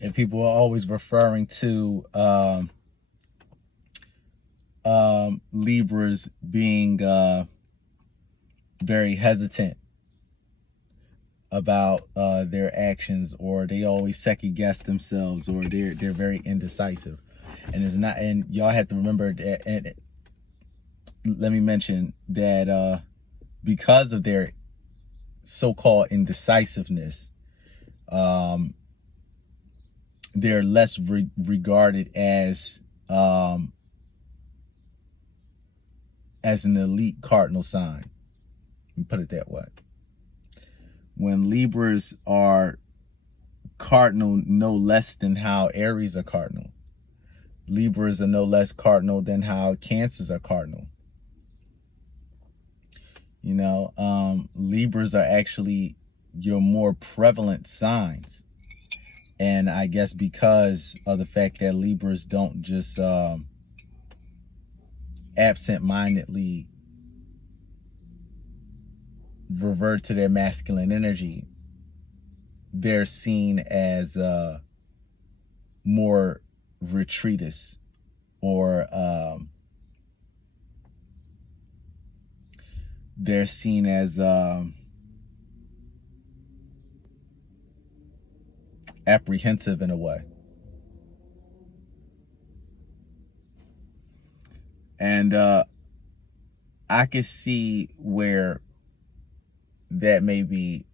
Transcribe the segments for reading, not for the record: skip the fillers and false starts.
And people are always referring to Libras being very hesitant about their actions, or they always second guess themselves, or they're very indecisive. And it's not, and y'all have to remember that, and let me mention that because of their so-called indecisiveness, they're less regarded as an elite cardinal sign. Let me put it that way. When Libras are cardinal no less than how Aries are cardinal, Libras are no less cardinal than how Cancers are cardinal. You know, Libras are actually your more prevalent signs. And I guess because of the fact that Libras don't just absent-mindedly revert to their masculine energy, they're seen as more retreatist, or they're seen as apprehensive in a way. And I could see where that may be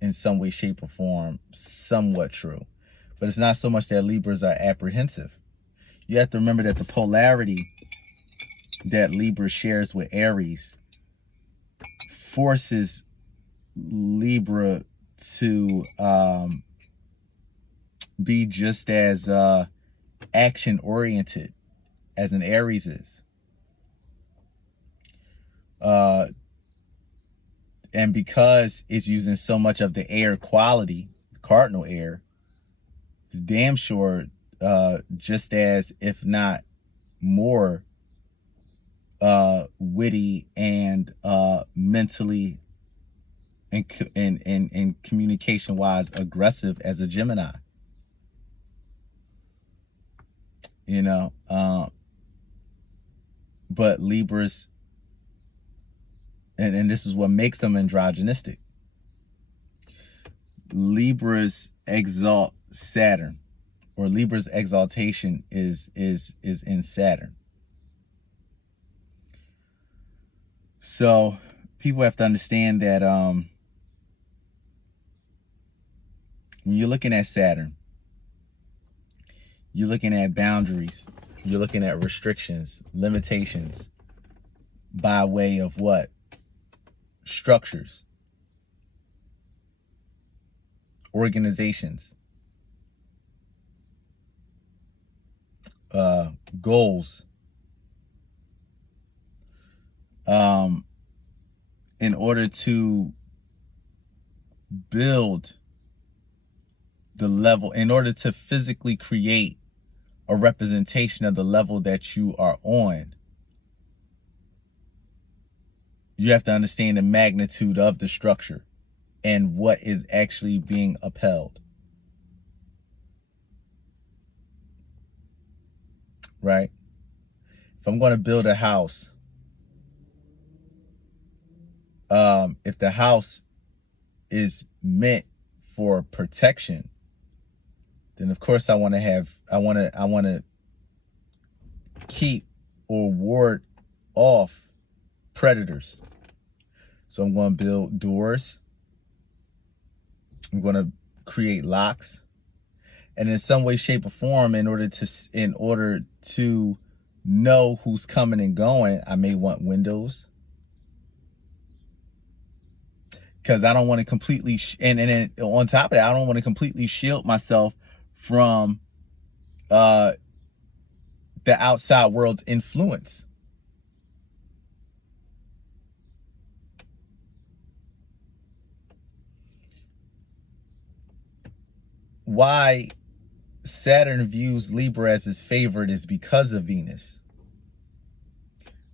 in some way, shape, or form somewhat true. But it's not so much that Libras are apprehensive. You have to remember that the polarity that Libra shares with Aries forces Libra to be just as action-oriented as an Aries is. And because it's using so much of the air quality, cardinal air, it's damn sure just as, if not more, witty and mentally and communication-wise aggressive as a Gemini. You know, but Libras, and this is what makes them androgynistic. Libras exalt Saturn, or Libra's exaltation is in Saturn. So people have to understand that when you're looking at Saturn, you're looking at boundaries, you're looking at restrictions, limitations, by way of what? Structures, organizations, goals. In order to build the level, in order to physically create a representation of the level that you are on, you have to understand the magnitude of the structure and what is actually being upheld. Right? If I'm going to build a house, if the house is meant for protection, then of course I want to keep or ward off predators. So I'm going to build doors. I'm going to create locks. And in some way, shape, or form, in order to know who's coming and going, I may want windows. Because I don't want to completely, and then on top of that, I don't want to completely shield myself from the outside world's influence. Why Saturn views Libra as his favorite is because of Venus.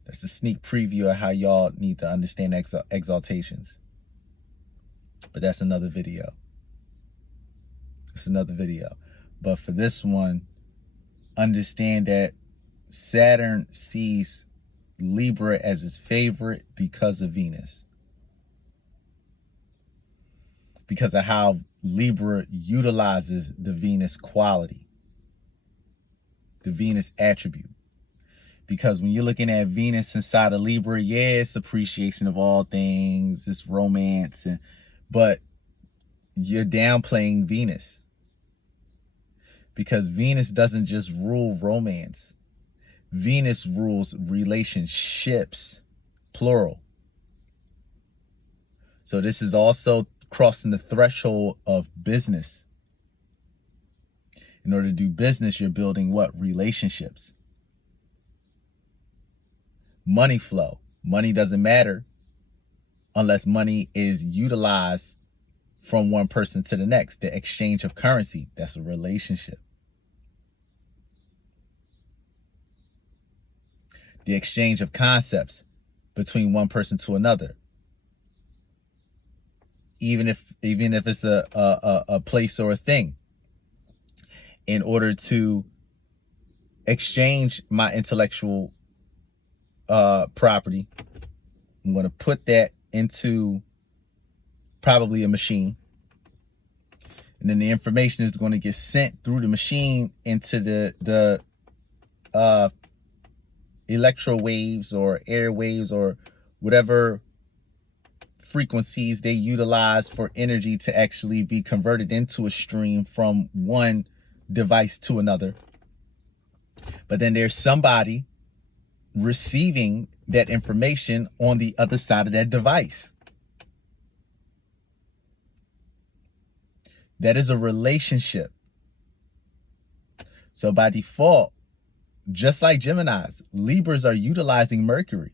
That's a sneak preview of how y'all need to understand exaltations. But that's another video. It's another video. But for this one, understand that Saturn sees Libra as his favorite because of Venus. Because of how Libra utilizes the Venus quality, the Venus attribute. Because when you're looking at Venus inside of Libra, yeah, it's appreciation of all things, it's romance, but you're downplaying Venus. Because Venus doesn't just rule romance. Venus rules relationships, plural. So this is also crossing the threshold of business. In order to do business, you're building what? Relationships. Money flow. Money doesn't matter unless money is utilized from one person to the next. The exchange of currency, that's a relationship. The exchange of concepts between one person to another. Even if it's a place or a thing. In order to exchange my intellectual property, I'm going to put that into probably a machine. And then the information is going to get sent through the machine into the electro waves or air waves or whatever frequencies they utilize for energy to actually be converted into a stream from one device to another. But then there's somebody receiving that information on the other side of that device. That is a relationship. So by default, just like Geminis, Libras are utilizing Mercury.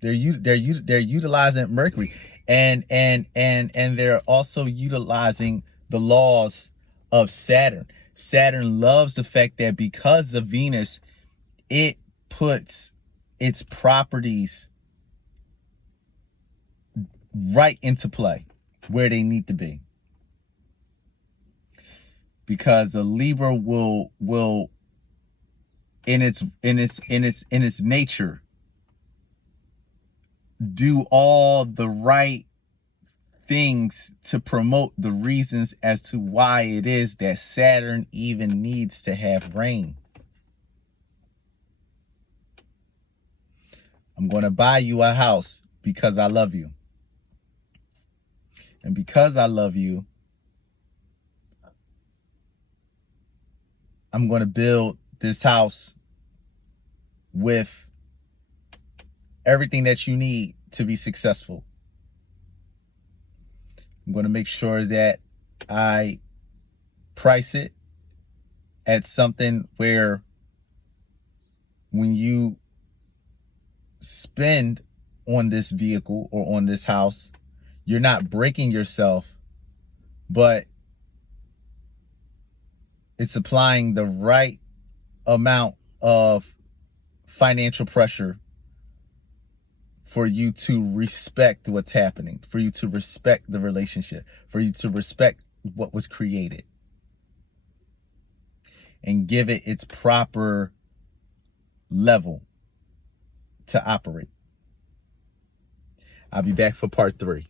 They're utilizing Mercury, and they're also utilizing the laws of Saturn. Saturn loves the fact that because of Venus, it puts its properties right into play where they need to be. Because a Libra will in its nature do all the right things to promote the reasons as to why it is that Saturn even needs to have rain. I'm going to buy you a house because I love you. And because I love you, I'm going to build this house with everything that you need to be successful. I'm going to make sure that I price it at something where when you spend on this vehicle or on this house, you're not breaking yourself, but it's applying the right amount of financial pressure for you to respect what's happening, for you to respect the relationship, for you to respect what was created, and give it its proper level to operate. I'll be back for part 3.